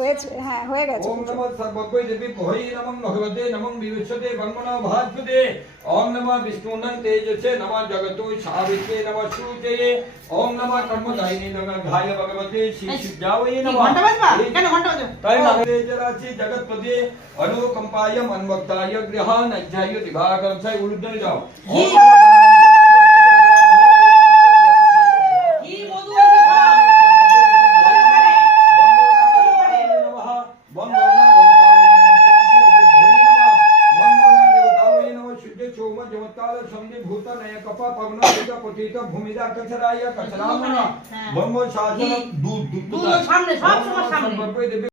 হয়েছে, হ্যাঁ হয়ে গেছে। ওম নমঃ সর্বব্যৈ দেবী ভৈ নমঃ ভগবতে নমঃ বিভূষতে বর্মণা ভাস্পতে ওম নমঃ বিষ্ণুনং তেজসে নমঃ জগতো সাবিত্রে নমঃ সুজয়ে ওম নমঃ কর্মদায়িনী নমঃ ঘায় ভগবতে শিশিজায়ে নমঃ। ঘন্টা বাজবা কেন ঘন্টা বাজো? তাই নামে জরাচি জগৎপতি অনুকম্পায় মন্মক্তায় গৃহান অধ্যায় দিবাকরম সাই উলুদ্ধনে যাও। ভূমিদা কচরায় কচরামনা ব্রহ্ম শাসন দুধ সামনে সব সময় সামনে।